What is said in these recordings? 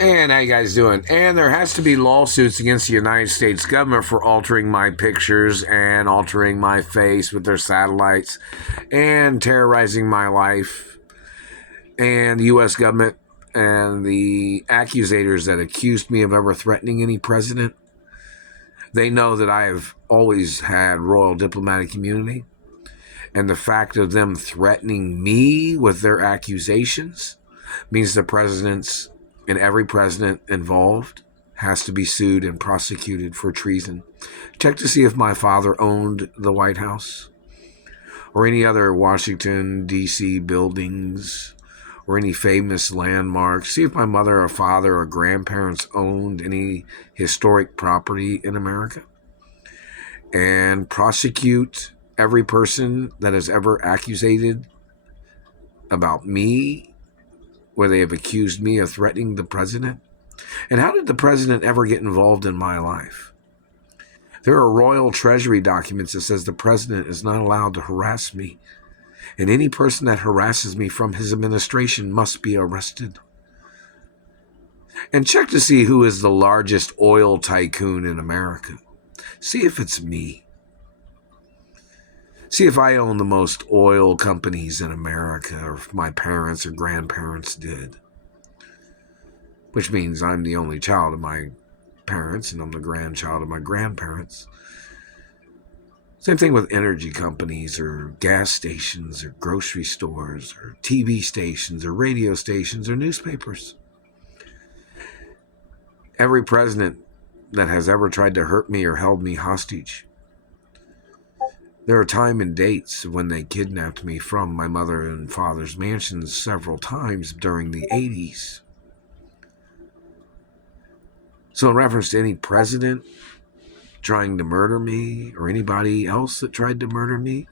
And how you guys doing? And there has to be lawsuits against the United States government for altering my pictures and altering my face with their satellites and terrorizing my life. And the U.S. government and the accusators that accused me of ever threatening any president, they know that I have always had royal diplomatic immunity. And the fact of them threatening me with their accusations means the presidents and every president involved has to be sued and prosecuted for treason. Check to see if my father owned the White House or any other Washington, D.C. buildings or any famous landmarks. See if my mother or father or grandparents owned any historic property in America. And prosecute every person that has ever accusated about me, where they have accused me of threatening the president. And how did the president ever get involved in my life? There are royal treasury documents that says the president is not allowed to harass me, and any person that harasses me from his administration must be arrested. And check to see who is the largest oil tycoon in America. See if it's me. See if I own the most oil companies in America, or if my parents or grandparents did. Which means I'm the only child of my parents, and I'm the grandchild of my grandparents. Same thing with energy companies or gas stations or grocery stores or TV stations or radio stations or newspapers. Every president that has ever tried to hurt me or held me hostage. There are time and dates when they kidnapped me from my mother and father's mansions several times during the 80s. So in reference to any president trying to murder me or anybody else that tried to murder me,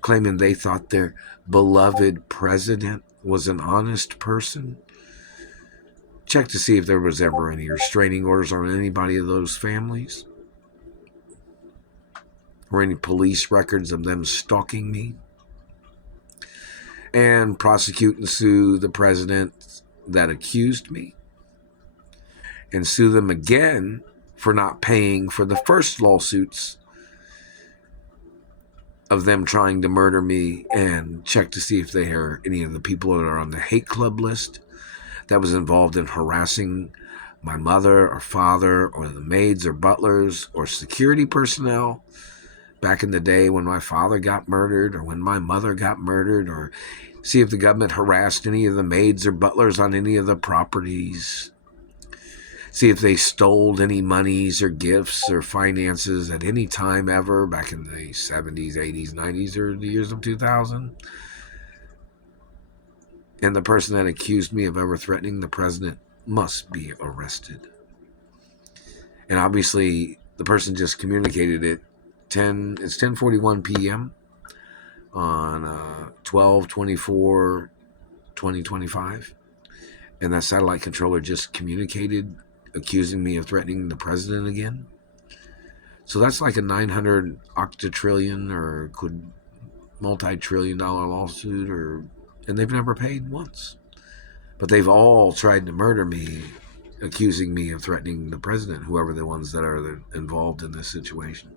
claiming they thought their beloved president was an honest person, check to see if there was ever any restraining orders on anybody of those families or any police records of them stalking me, and prosecute and sue the president that accused me and sue them again for not paying for the first lawsuits of them trying to murder me, and check to see if they are any of the people that are on the hate club list that was involved in harassing my mother or father or the maids or butlers or security personnel back in the day when my father got murdered or when my mother got murdered, or see if the government harassed any of the maids or butlers on any of the properties. See if they stole any monies or gifts or finances at any time ever back in the 70s, 80s, 90s, or the years of 2000. And the person that accused me of ever threatening the president must be arrested. And obviously, the person just communicated it. It's 10:41 p.m. on 12/24/2025, and that satellite controller just communicated accusing me of threatening the president again. So that's like a 900 octatrillion or multi-trillion-dollar lawsuit, and they've never paid once. But they've all tried to murder me, accusing me of threatening the president, whoever the ones that are involved in this situation.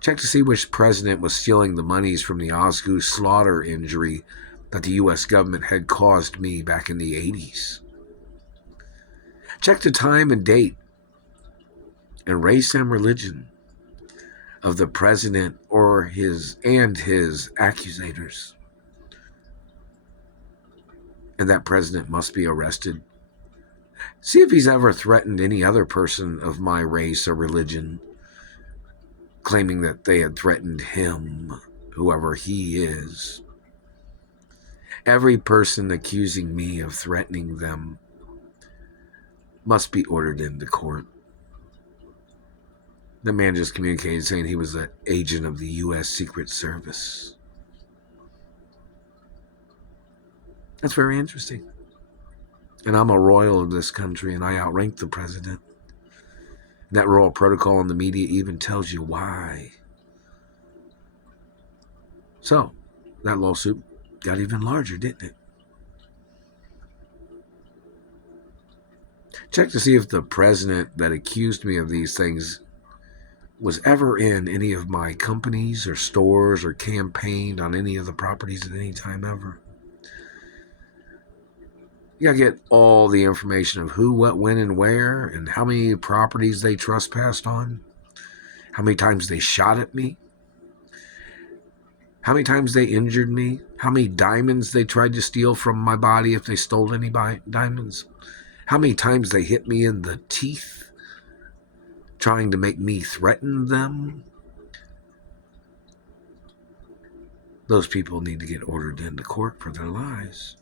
Check to see which president was stealing the monies from the Osgood slaughter injury that the U.S. government had caused me back in the 80s. Check the time and date and race and religion of the president or his accusators. And that president must be arrested. See if he's ever threatened any other person of my race or religion, claiming that they had threatened him, whoever he is. Every person accusing me of threatening them must be ordered into court. The man just communicated saying he was an agent of the U.S. Secret Service. That's very interesting. And I'm a royal of this country, and I outrank the president. And that royal protocol in the media even tells you why. So, that lawsuit got even larger, didn't it? Check to see if the president that accused me of these things was ever in any of my companies or stores or campaigned on any of the properties at any time ever. You gotta get all the information of who, what, when, and where, and how many properties they trespassed on, how many times they shot at me, how many times they injured me, how many diamonds they tried to steal from my body if they stole any diamonds, how many times they hit me in the teeth trying to make me threaten them. Those people need to get ordered into court for their lies.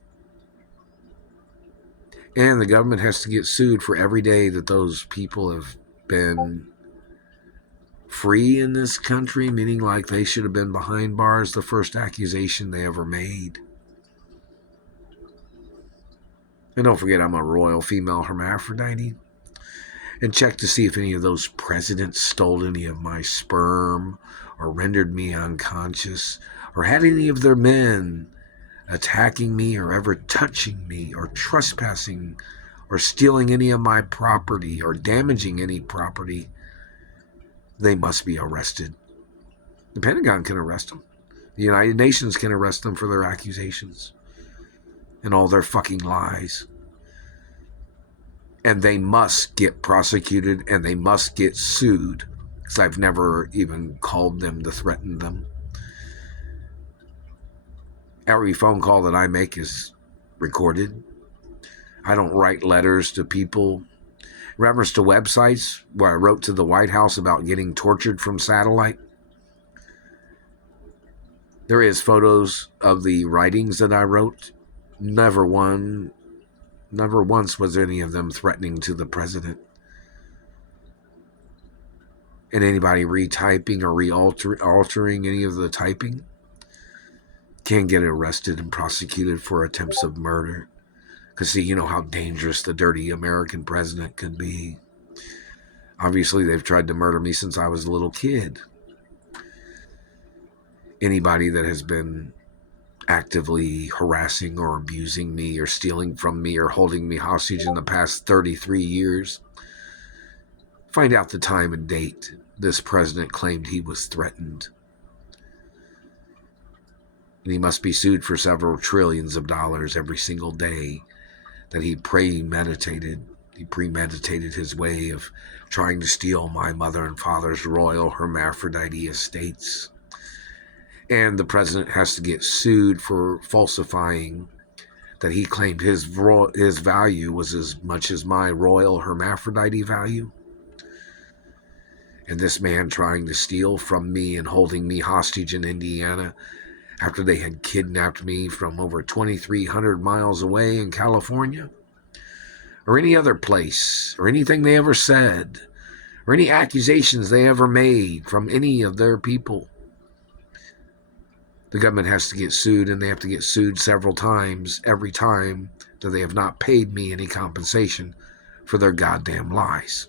And the government has to get sued for every day that those people have been free in this country, meaning like they should have been behind bars the first accusation they ever made. And don't forget, I'm a royal female hermaphrodite. And check to see if any of those presidents stole any of my sperm or rendered me unconscious or had any of their men attacking me or ever touching me or trespassing or stealing any of my property or damaging any property. They must be arrested. The Pentagon can arrest them. The United Nations can arrest them for their accusations and all their fucking lies. And they must get prosecuted and they must get sued, because I've never even called them to threaten them. Every phone call that I make is recorded. I don't write letters to people. In reference to websites where I wrote to the White House about getting tortured from satellite, there is photos of the writings that I wrote. Never once was any of them threatening to the president. And anybody retyping or altering any of the typing can get arrested and prosecuted for attempts of murder. Because, see, you know how dangerous the dirty American president could be. Obviously, they've tried to murder me since I was a little kid. Anybody that has been actively harassing or abusing me or stealing from me or holding me hostage in the past 33 years, find out the time and date this president claimed he was threatened. And he must be sued for several trillions of dollars every single day that he premeditated his way of trying to steal my mother and father's royal hermaphrodite estates. And the president has to get sued for falsifying that he claimed his value was as much as my royal hermaphrodite value. And this man trying to steal from me and holding me hostage in Indiana after they had kidnapped me from over 2,300 miles away in California, or any other place, or anything they ever said, or any accusations they ever made from any of their people. The government has to get sued, and they have to get sued several times every time that they have not paid me any compensation for their goddamn lies.